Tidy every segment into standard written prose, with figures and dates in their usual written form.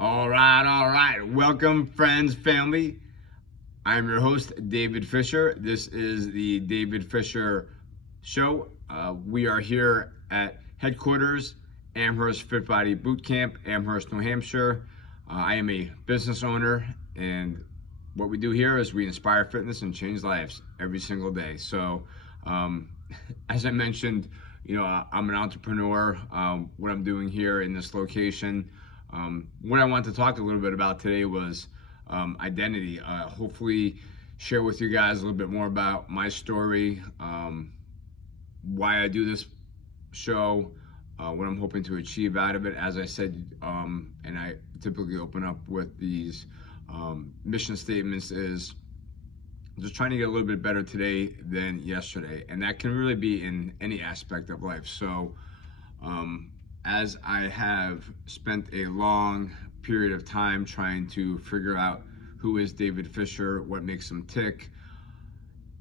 All right. Welcome, friends, family. I'm your host, David Fisher. This is the David Fisher Show. We are here at headquarters, Amherst Fit Body Boot Camp, Amherst, New Hampshire. I am a business owner, and what we do here is we inspire fitness and change lives every single day. So, as I mentioned, I'm an entrepreneur. What I'm doing here in this location. What I wanted to talk a little bit about today was identity. Hopefully, share with you guys a little bit more about my story, why I do this show, what I'm hoping to achieve out of it. As I said, and I typically open up with these mission statements, is just trying to get a little bit better today than yesterday, and that can really be in any aspect of life. So, as I have spent a long period of time trying to figure out who is David Fisher, what makes him tick,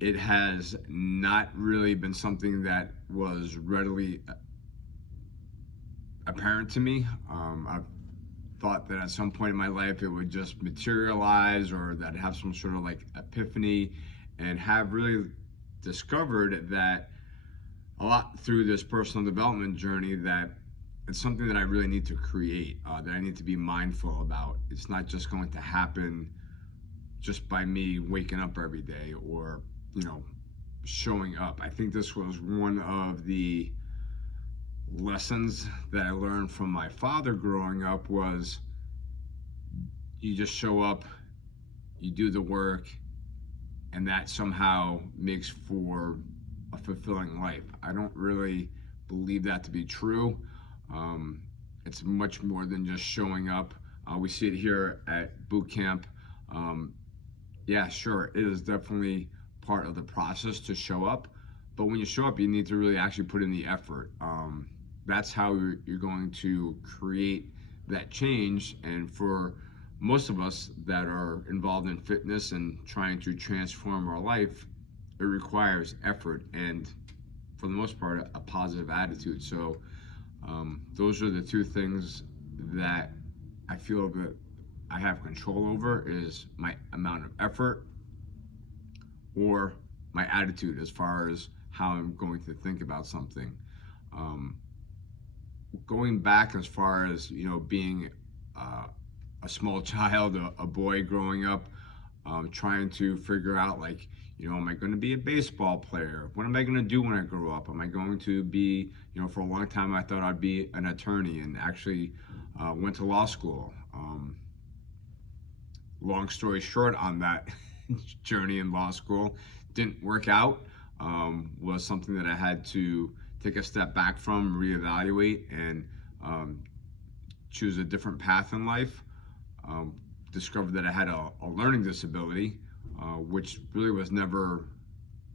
it has not really been something that was readily apparent to me. I've thought that at some point in my life it would just materialize, or that I'd have some sort of like epiphany, and have really discovered that a lot through this personal development journey that it's something that I really need to create, that I need to be mindful about. It's not just going to happen just by me waking up every day or, showing up. I think this was one of the lessons that I learned from my father growing up, was you just show up, you do the work, and that somehow makes for a fulfilling life. I don't really believe that to be true. It's much more than just showing up. We see it here at boot camp. Yeah, sure, it is definitely part of the process to show up, but when you show up, you need to really actually put in the effort. That's how you're going to create that change. And for most of us that are involved in fitness and trying to transform our life, it requires effort and, for the most part, a positive attitude. So those are the two things that I feel that I have control over, is my amount of effort or my attitude as far as how I'm going to think about something. Going back as far as, being a small child, a boy growing up, trying to figure out, like, am I going to be a baseball player? What am I going to do when I grow up? Am I going to be, for a long time I thought I'd be an attorney, and actually went to law school. Long story short on that journey in law school, didn't work out. Was something that I had to take a step back from, reevaluate, and choose a different path in life. Discovered that I had a learning disability, which really was never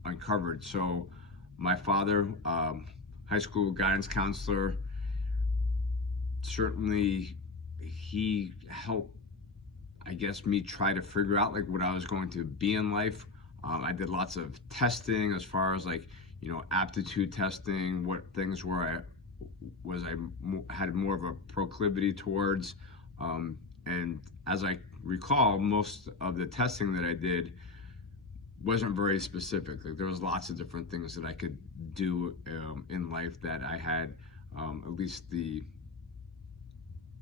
uncovered. So my father, high school guidance counselor, certainly he helped, I guess, me try to figure out like what I was going to be in life. I did lots of testing as far as like, aptitude testing, what things were I had more of a proclivity towards. And as I recall, most of the testing that I did wasn't very specific. Like, there was lots of different things that I could do in life that I had at least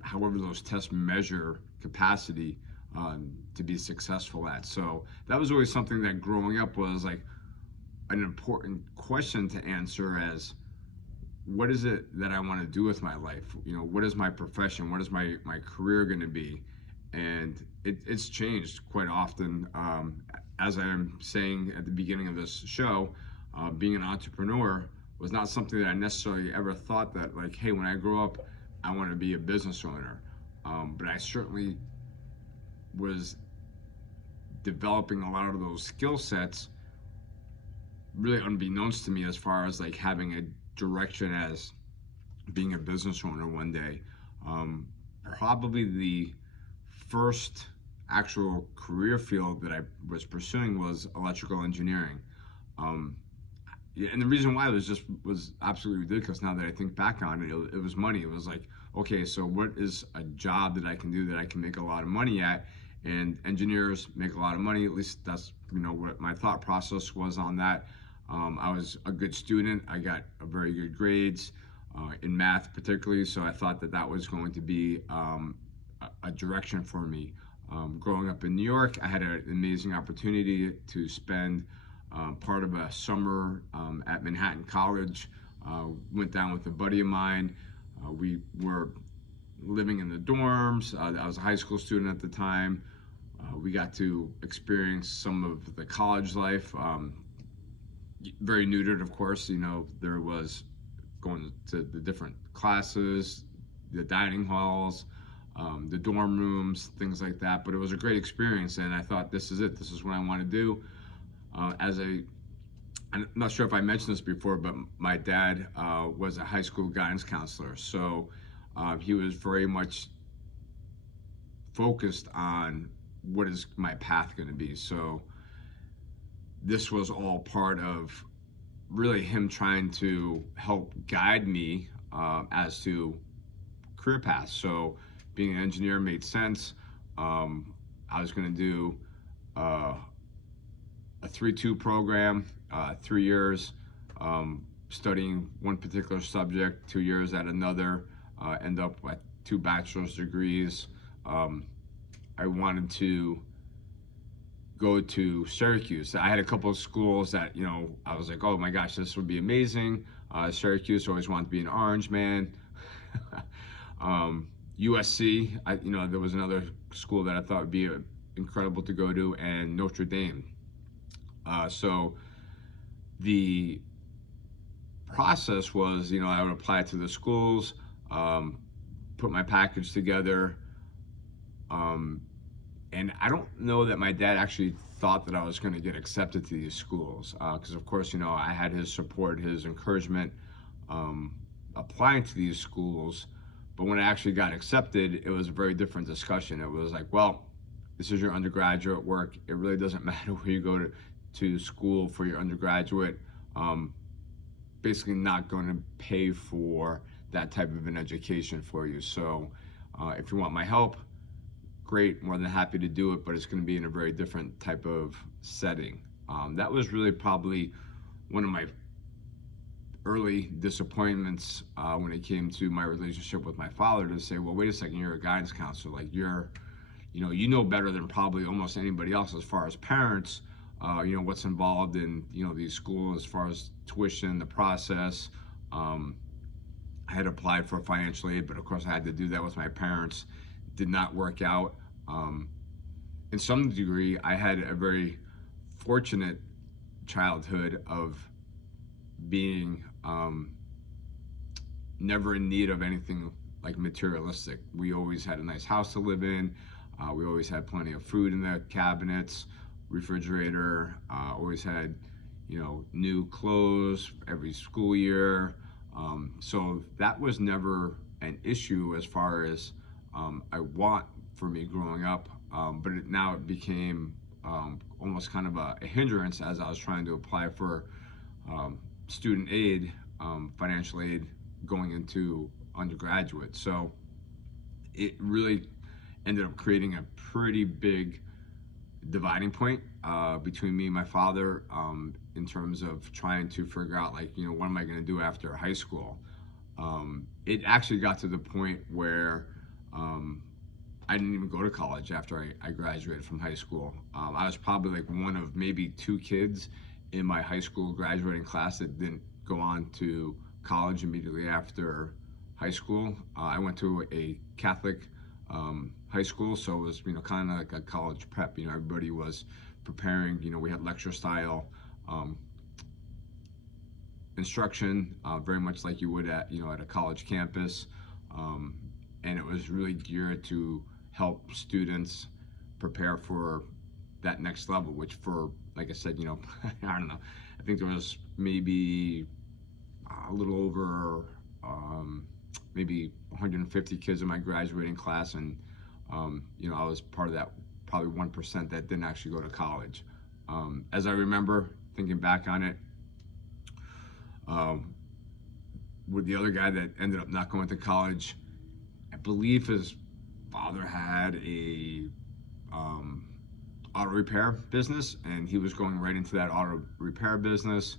however those tests measure capacity to be successful at. So that was always something that growing up was like an important question to answer, as what is it that I want to do with my life? What is my profession? What is my career going to be? And it's changed quite often. As I'm saying at the beginning of this show, being an entrepreneur was not something that I necessarily ever thought that, like, hey, when I grow up, I want to be a business owner. But I certainly was developing a lot of those skill sets really unbeknownst to me, as far as like having a direction as being a business owner one day. Probably the first actual career field that I was pursuing was electrical engineering. yeah, and the reason why was absolutely ridiculous. Now that I think back on it, it was money. It was like, okay, so what is a job that I can do that I can make a lot of money at? And engineers make a lot of money. At least that's what my thought process was on that. I was a good student. I got a very good grades in math, particularly. So I thought that that was going to be a direction for me. Growing up in New York, I had an amazing opportunity to spend part of a summer at Manhattan College. Went down with a buddy of mine. We were living in the dorms. I was a high school student at the time. We got to experience some of the college life. Very neutered, of course. There was going to the different classes, the dining halls, the dorm rooms, things like that. But it was a great experience, and I thought, this is it. This is what I want to do. I'm not sure if I mentioned this before, but my dad was a high school guidance counselor. So he was very much focused on what is my path going to be. So this was all part of really him trying to help guide me as to career paths. So being an engineer made sense. I was going to do a 3-2 program, 3 years, studying one particular subject, 2 years at another, end up with 2 bachelor's degrees. I wanted to go to Syracuse. I had a couple of schools that, I was like, oh my gosh, this would be amazing. Syracuse, always wanted to be an Orange man. USC, there was another school that I thought would be incredible to go to, and Notre Dame. So the process was, I would apply to the schools, put my package together, and I don't know that my dad actually thought that I was going to get accepted to these schools, because of course, I had his support, his encouragement, applying to these schools. But when I actually got accepted, it was a very different discussion. It was like, well, this is your undergraduate work. It really doesn't matter where you go to school for your undergraduate. Basically not going to pay for that type of an education for you. So if you want my help, great, more than happy to do it, but it's going to be in a very different type of setting. That was really probably one of my early disappointments when it came to my relationship with my father, to say, well, wait a second, you're a guidance counselor. Like, you know better than probably almost anybody else as far as parents, what's involved in, these schools as far as tuition, the process. I had applied for financial aid, but of course I had to do that with my parents. Did not work out. In some degree, I had a very fortunate childhood of being never in need of anything like materialistic. We always had a nice house to live in. We always had plenty of food in the cabinets, refrigerator. Always had, new clothes every school year. So that was never an issue as far as I want for me growing up. But now it became almost kind of a hindrance as I was trying to apply for student aid, financial aid, going into undergraduate. So it really ended up creating a pretty big dividing point between me and my father, in terms of trying to figure out, like, what am I going to do after high school? It actually got to the point where I didn't even go to college after I graduated from high school. I was probably like one of maybe 2 kids in my high school graduating class that didn't go on to college immediately after high school. I went to a Catholic high school, so it was, kind of like a college prep. Everybody was preparing. We had lecture style instruction, very much like you would at a college campus, and it was really geared to help students prepare for that next level, which, for, like I said, I don't know, I think there was maybe a little over maybe 150 kids in my graduating class, and I was part of that probably 1% that didn't actually go to college. As I remember thinking back on it, Um, with the other guy that ended up not going to college, I believe his father had a um, auto repair business, and he was going right into that auto repair business.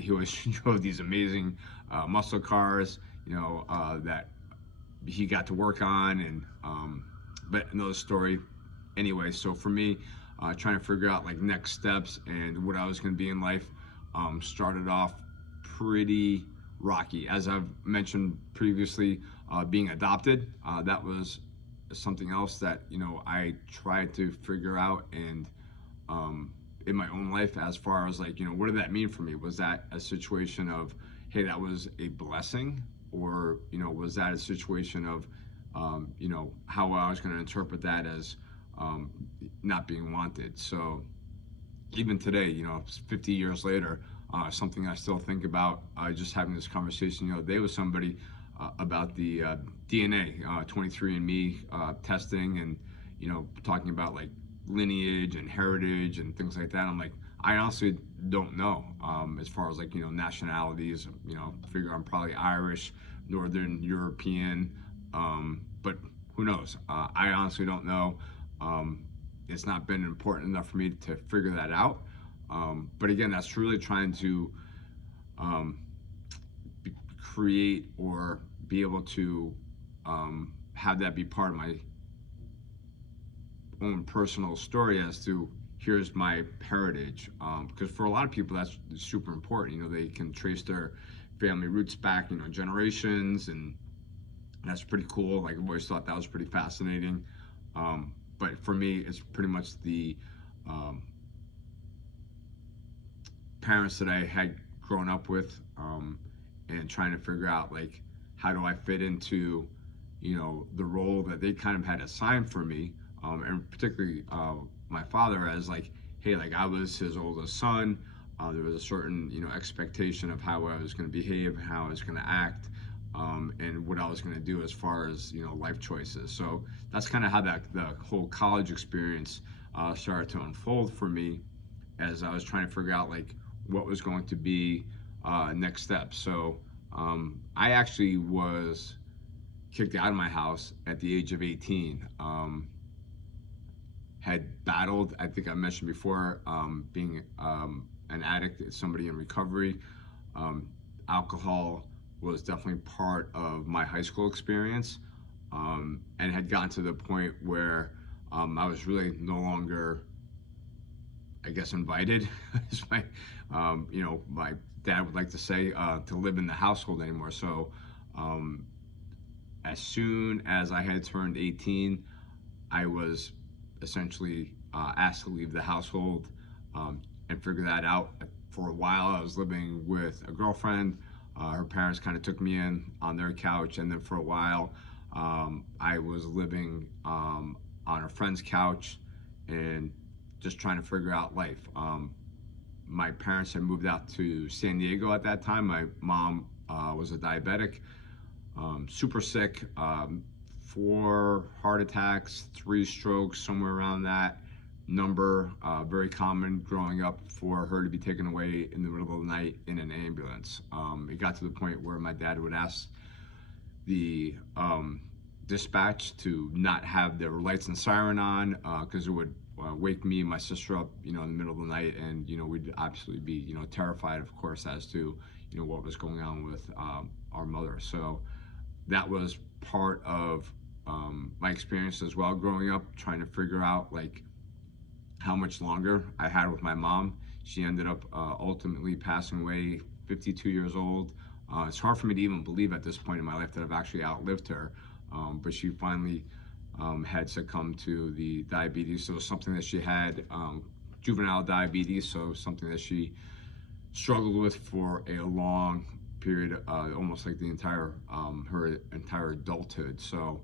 He always drove these amazing muscle cars, that he got to work on, and but another story. Anyway, so for me, trying to figure out like next steps and what I was going to be in life, started off pretty rocky. As I've mentioned previously, being adopted, that was something else that I tried to figure out, and in my own life, as far as like what did that mean for me? Was that a situation of, hey, that was a blessing, or was that a situation of how I was going to interpret that as um, not being wanted? So even today, 50 years later, something I still think about. Just having this conversation the other day with somebody about the DNA, 23andMe testing, and talking about like lineage and heritage and things like that. I'm like, I honestly don't know. As far as like nationalities, figure I'm probably Irish, Northern European, but who knows? I honestly don't know. It's not been important enough for me to figure that out. But again, that's really trying to um, create or be able to have that be part of my own personal story as to here's my heritage. Because for a lot of people, that's super important. They can trace their family roots back, generations, and that's pretty cool. Like I've always thought that was pretty fascinating. But for me, it's pretty much the parents that I had grown up with, and trying to figure out like how do I fit into the role that they kind of had assigned for me, and particularly my father, as like, hey, like I was his oldest son. There was a certain expectation of how I was going to behave, how I was going to act, and what I was going to do as far as life choices. So that's kind of how the whole college experience started to unfold for me, as I was trying to figure out like what was going to be next steps. So I actually was kicked out of my house at the age of 18. Had battled, I think I mentioned before, being an addict, somebody in recovery. Alcohol was definitely part of my high school experience, and had gotten to the point where I was really no longer, I guess, invited, as my dad would like to say, to live in the household anymore. So as soon as I had turned 18, I was essentially asked to leave the household, and figure that out. For a while, I was living with a girlfriend. Her parents kind of took me in on their couch, and then for a while, I was living on a friend's couch and just trying to figure out life. My parents had moved out to San Diego at that time. My mom was a diabetic, super sick, 4 heart attacks, 3 strokes, somewhere around that number. Very common growing up for her to be taken away in the middle of the night in an ambulance. It got to the point where my dad would ask the dispatch to not have their lights and siren on, because it would wake me and my sister up, in the middle of the night, and we'd absolutely be, terrified, of course, as to what was going on with our mother. So that was part of my experience as well, growing up, trying to figure out like how much longer I had with my mom. She ended up ultimately passing away, 52 years old. It's hard for me to even believe at this point in my life that I've actually outlived her, but she finally had succumbed to the diabetes. So it was something that she had, juvenile diabetes, so something that she struggled with for a long period, almost like the entire her entire adulthood. So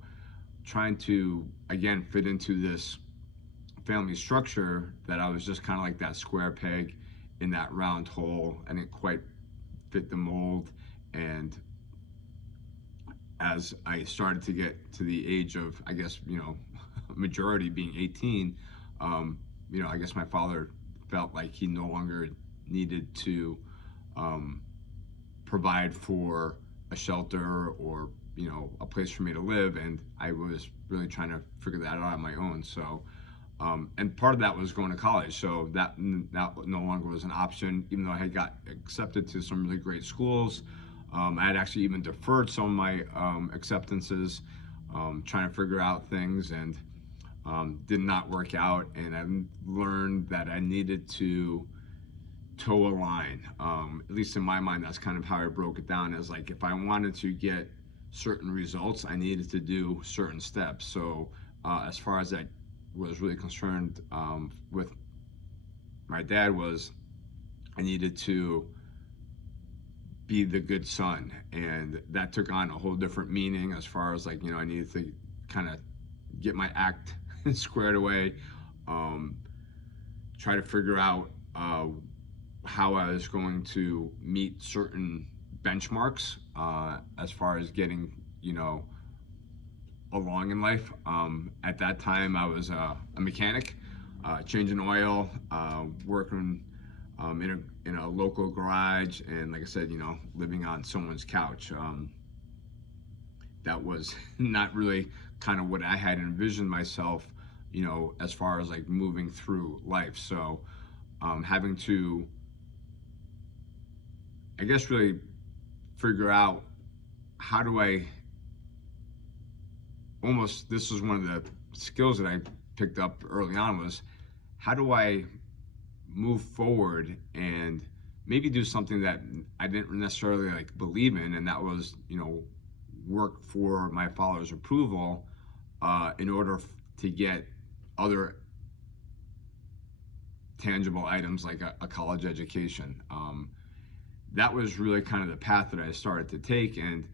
trying to again fit into this family structure that I was just kind of like that square peg in that round hole. I didn't quite fit the mold, and as I started to get to the age of, I guess, majority, being 18, I guess my father felt like he no longer needed to provide for a shelter or a place for me to live, and I was really trying to figure that out on my own. So and part of that was going to college, so that no longer was an option, even though I had got accepted to some really great schools. I had actually even deferred some of my acceptances, trying to figure out things, and did not work out. And I learned that I needed to toe a line. At least in my mind, that's kind of how I broke it down, as like, if I wanted to get certain results, I needed to do certain steps. So as far as I was really concerned with my dad, was I needed to be the good son, and that took on a whole different meaning, as far as like, I needed to kind of get my act squared away, try to figure out how I was going to meet certain benchmarks as far as getting, along in life. At that time, I was a mechanic, changing oil, working in a local garage, and like I said, living on someone's couch. That was not really kind of what I had envisioned myself, as far as like moving through life. So having to, I guess, really figure out how do I almost, this was one of the skills that I picked up early on, was how do I move forward and maybe do something that I didn't necessarily like believe in, and that was, work for my father's approval in order to get other tangible items like a college education. That was really kind of the path that I started to take. And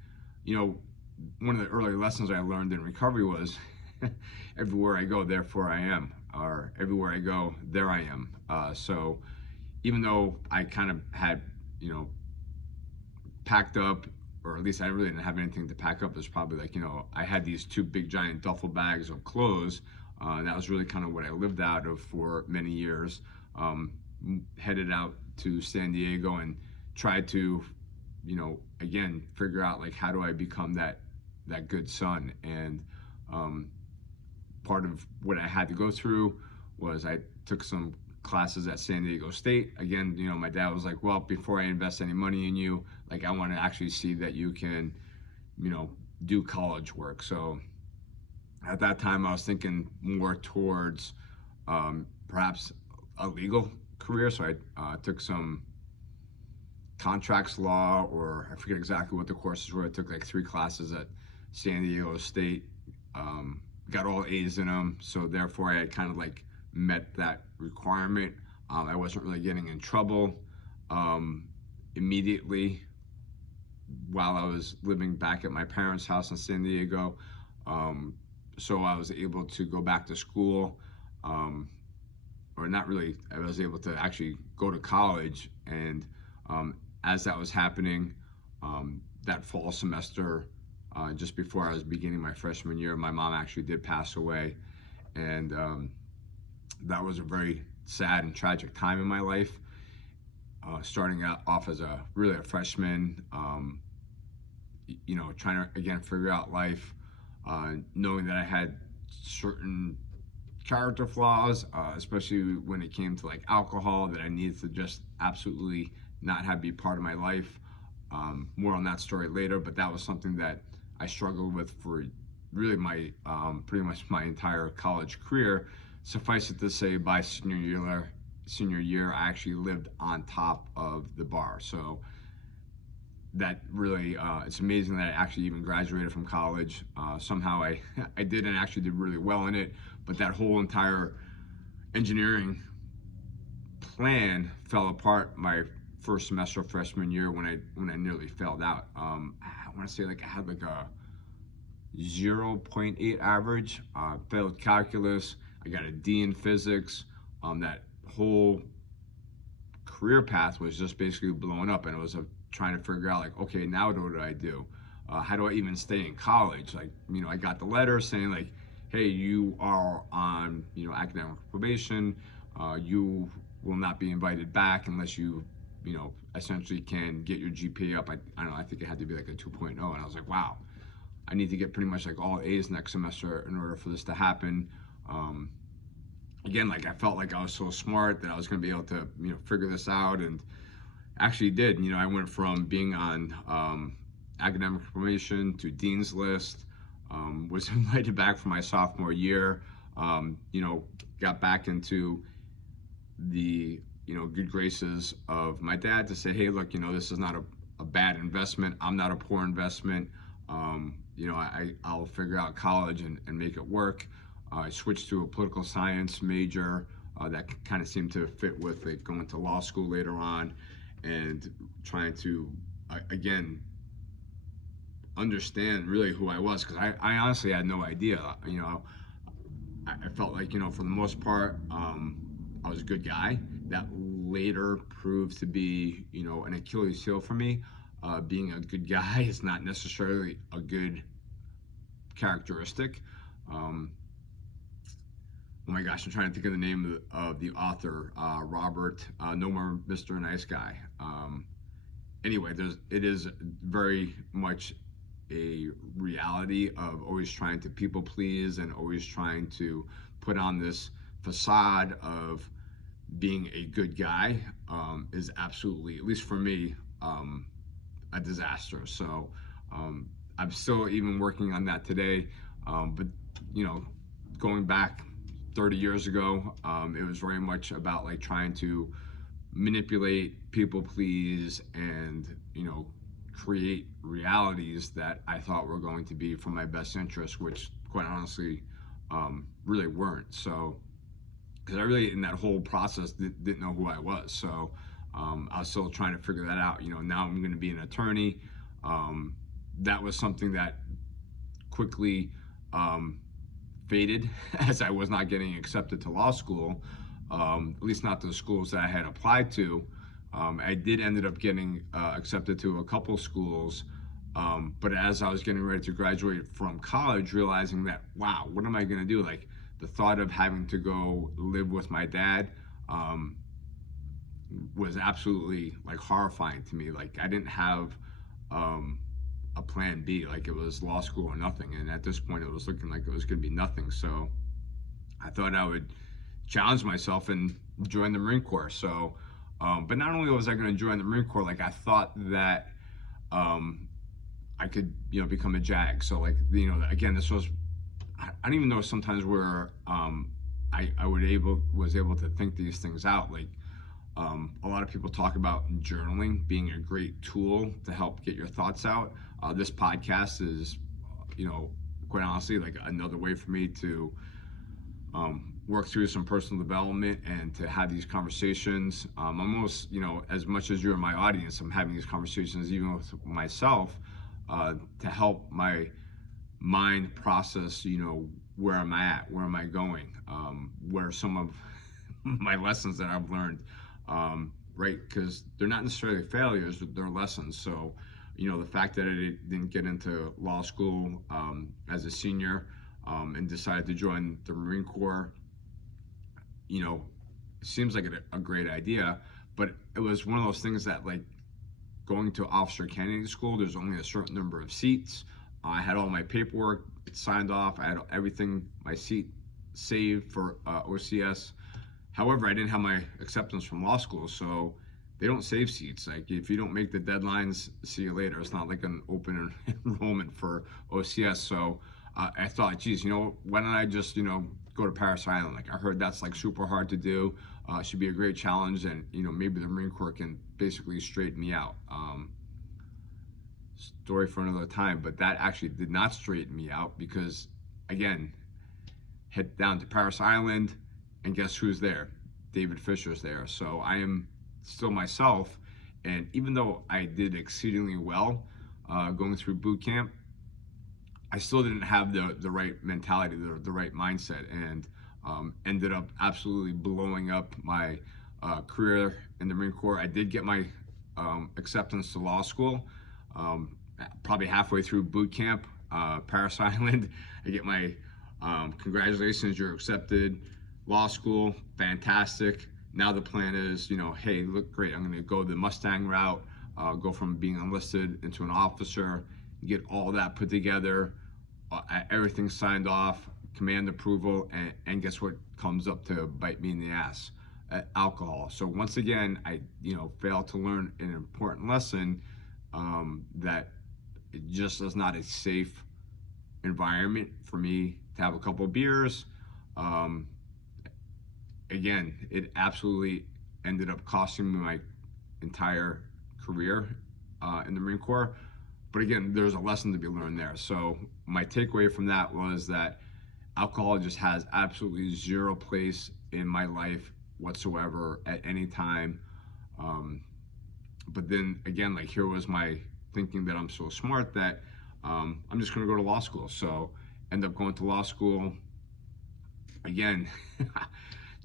one of the early lessons I learned in recovery was everywhere I go, therefore I am, or everywhere I go, there I am. So even though I kind of had, packed up, or at least I really didn't have anything to pack up, it's probably like, I had these two big giant duffel bags of clothes. That was really kind of what I lived out of for many years. Headed out to San Diego and tried to, again, figure out like, how do I become that good son? And part of what I had to go through was I took some classes at San Diego State. Again, my dad was like, well, before I invest any money in you, like, I want to actually see that you can, do college work. So at that time, I was thinking more towards perhaps a legal career. So I took some contracts law, or I forget exactly what the courses were. I took like 3 classes at San Diego State, got all A's in them. So therefore I had kind of like met that requirement. I wasn't really getting in trouble immediately while I was living back at my parents' house in San Diego. So I was able to go back to school, or not really, I was able to actually go to college. And as that was happening, that fall semester, just before I was beginning my freshman year, my mom actually did pass away. And that was a very sad and tragic time in my life. Starting out off as a freshman, trying to again figure out life, knowing that I had certain character flaws, especially when it came to like alcohol, that I needed to just absolutely not have be part of my life. More on that story later, but that was something that I struggled with for really my pretty much my entire college career. Suffice it to say, by senior year, I actually lived on top of the bar. So that really, it's amazing that I actually even graduated from college. Somehow I did, and actually did really well in it, but that whole entire engineering plan fell apart my first semester of freshman year when I nearly failed out. I want to say like I had like a 0.8 average, failed calculus, I got a D in physics. That whole career path was just basically blowing up, and it was trying to figure out like, okay, now what do I do? How do I even stay in college? Like, I got the letter saying like, hey, you are on, academic probation. You will not be invited back unless you essentially can get your GPA up. I don't know, I think it had to be like a 2.0. And I was like, wow, I need to get pretty much like all A's next semester in order for this to happen. Again, like I felt like I was so smart that I was going to be able to, figure this out, and actually did. I went from being on academic promotion to dean's list, was invited back for my sophomore year, got back into the, good graces of my dad to say, hey, look, this is not a bad investment. I'm not a poor investment. I'll figure out college and make it work. I switched to a political science major that kind of seemed to fit with like going to law school later on, and trying to, again, understand really who I was, because I honestly had no idea. I felt like, for the most part, I was a good guy. That later proved to be, an Achilles heel for me. Being a good guy is not necessarily a good characteristic. Oh my gosh, I'm trying to think of the name of the author, Robert, No More Mr. Nice Guy. Anyway, it is very much a reality of always trying to people please and always trying to put on this facade of being a good guy, is absolutely, at least for me, a disaster. So I'm still even working on that today. But going back 30 years ago, it was very much about like trying to manipulate, people please, and create realities that I thought were going to be for my best interest, which quite honestly really weren't. So, because I really, in that whole process, didn't know who I was. So I was still trying to figure that out. Now I'm going to be an attorney. That was something that quickly faded as I was not getting accepted to law school, at least not to the schools that I had applied to. I did ended up getting accepted to a couple schools, but as I was getting ready to graduate from college, realizing that, wow, what am I going to do? Like, the thought of having to go live with my dad was absolutely like horrifying to me. Like, I didn't have a plan B. Like, it was law school or nothing, and at this point it was looking like it was going to be nothing. So I thought I would challenge myself and join the Marine Corps. So but not only was I going to join the Marine Corps, like I thought that I could become a JAG. So like again, this was, I don't even know sometimes where I was able to think these things out. Like a lot of people talk about journaling being a great tool to help get your thoughts out. This podcast is, quite honestly, like another way for me to work through some personal development and to have these conversations. Almost, as much as you're my audience, I'm having these conversations even with myself to help my mind process, where am I at, where am I going, where are some of my lessons that I've learned, right? Because they're not necessarily failures, they're lessons. So, the fact that I didn't get into law school as a senior and decided to join the Marine Corps, it seems like a great idea, but it was one of those things that, like, going to officer candidate school, there's only a certain number of seats. I had all my paperwork signed off. I had everything, my seat saved for OCS. However, I didn't have my acceptance from law school, so they don't save seats. Like, if you don't make the deadlines, see you later. It's not like an open enrollment for OCS. So I thought, geez, why don't I just, go to Paris Island? Like, I heard that's like super hard to do. Should be a great challenge, and maybe the Marine Corps can basically straighten me out. Story for another time, but that actually did not straighten me out, because again, head down to Paris Island, and guess who's there? David Fisher's there. So I am still myself, and even though I did exceedingly well going through boot camp, I still didn't have the right mentality, the right mindset, and ended up absolutely blowing up my career in the Marine Corps. I did get my acceptance to law school. Probably halfway through boot camp, Paris Island, I get my congratulations, you're accepted. Law school, fantastic. Now the plan is, hey, look great, I'm going to go the Mustang route, go from being enlisted into an officer, get all that put together, everything signed off, command approval, and guess what comes up to bite me in the ass? Alcohol. So once again, I failed to learn an important lesson, that it just is not a safe environment for me to have a couple of beers. Um, Again, it absolutely ended up costing me my entire career in the Marine Corps. But again, there's a lesson to be learned there. So my takeaway from that was that alcohol just has absolutely zero place in my life whatsoever at any time. Um, but then again, like, here was my thinking that I'm so smart that I'm just going to go to law school. So end up going to law school again.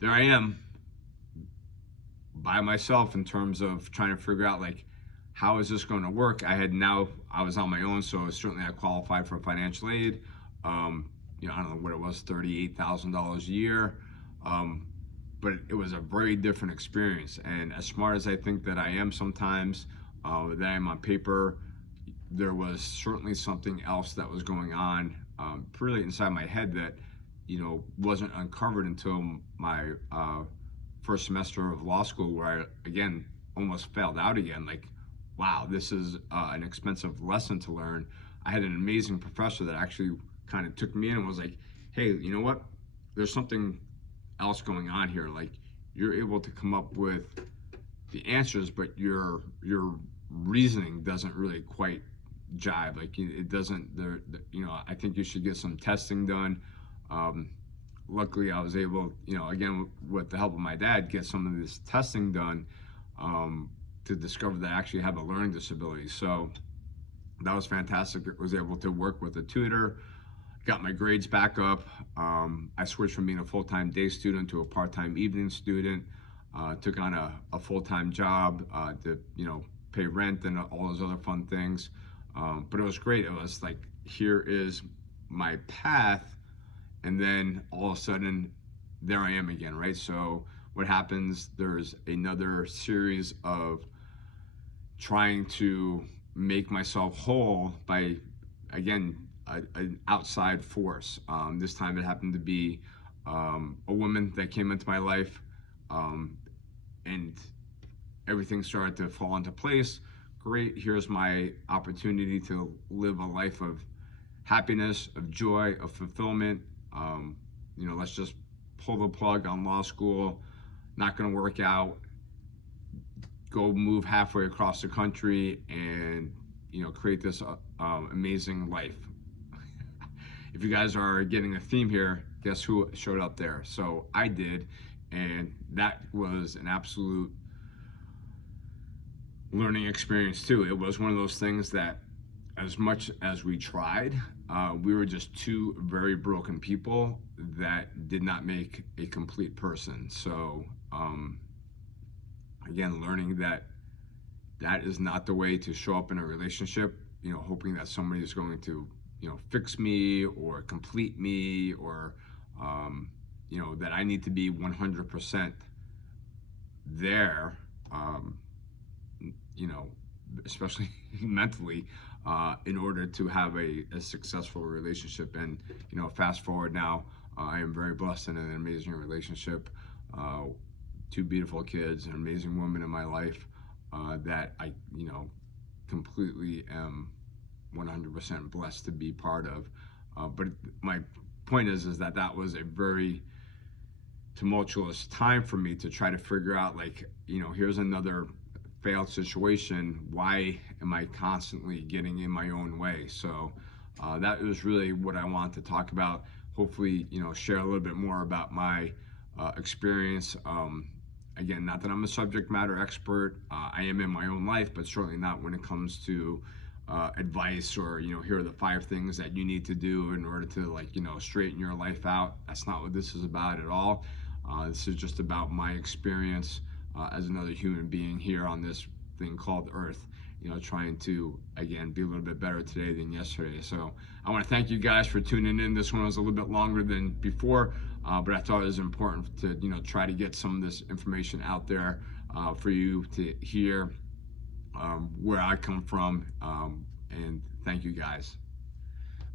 There I am by myself in terms of trying to figure out, like, how is this going to work. I was on my own, so certainly I qualified for financial aid. I don't know what it was, $38,000 a year. But it was a very different experience. And as smart as I think that I am sometimes, that I am on paper, there was certainly something else that was going on, really inside my head that, wasn't uncovered until my first semester of law school, where I, again, almost failed out again. Like, wow, this is an expensive lesson to learn. I had an amazing professor that actually kind of took me in and was like, hey, you know what? There's something else going on here. Like, you're able to come up with the answers, but your reasoning doesn't really quite jive. Like, it doesn't. I think you should get some testing done. Luckily, I was able, again, with the help of my dad, get some of this testing done, to discover that I actually have a learning disability. So that was fantastic. I was able to work with a tutor, got my grades back up. I switched from being a full-time day student to a part-time evening student. Took on a full-time job to pay rent and all those other fun things. But it was great. It was like, here is my path, and then all of a sudden, there I am again, right? So what happens? There's another series of trying to make myself whole by, again, an outside force. This time it happened to be a woman that came into my life, and everything started to fall into place. Great, here's my opportunity to live a life of happiness, of joy, of fulfillment. Let's just pull the plug on law school. Not going to work out. Go move halfway across the country and create this amazing life. If you guys are getting a theme here, guess who showed up there? So I did, and that was an absolute learning experience too. It was one of those things that, as much as we tried, we were just two very broken people that did not make a complete person. So again, learning that is not the way to show up in a relationship, hoping that somebody is going to fix me or complete me, or that I need to be 100% there, especially mentally, in order to have a successful relationship. And fast forward now, I am very blessed in an amazing relationship, two beautiful kids, an amazing woman in my life, that I completely am 100% blessed to be part of. But my point is that was a very tumultuous time for me to try to figure out, like, here's another failed situation. Why am I constantly getting in my own way? So that was really what I wanted to talk about. Hopefully, share a little bit more about my experience. Again, not that I'm a subject matter expert. I am in my own life, but certainly not when it comes to advice, or here are the 5 things that you need to do in order to, straighten your life out. That's not what this is about at all. This is just about my experience as another human being here on this thing called Earth, trying to, again, be a little bit better today than yesterday. So I want to thank you guys for tuning in. This one was a little bit longer than before. but I thought it was important to, try to get some of this information out there for you to hear where I come from. And thank you guys.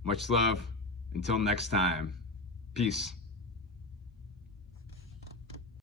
Much love. Until next time. Peace.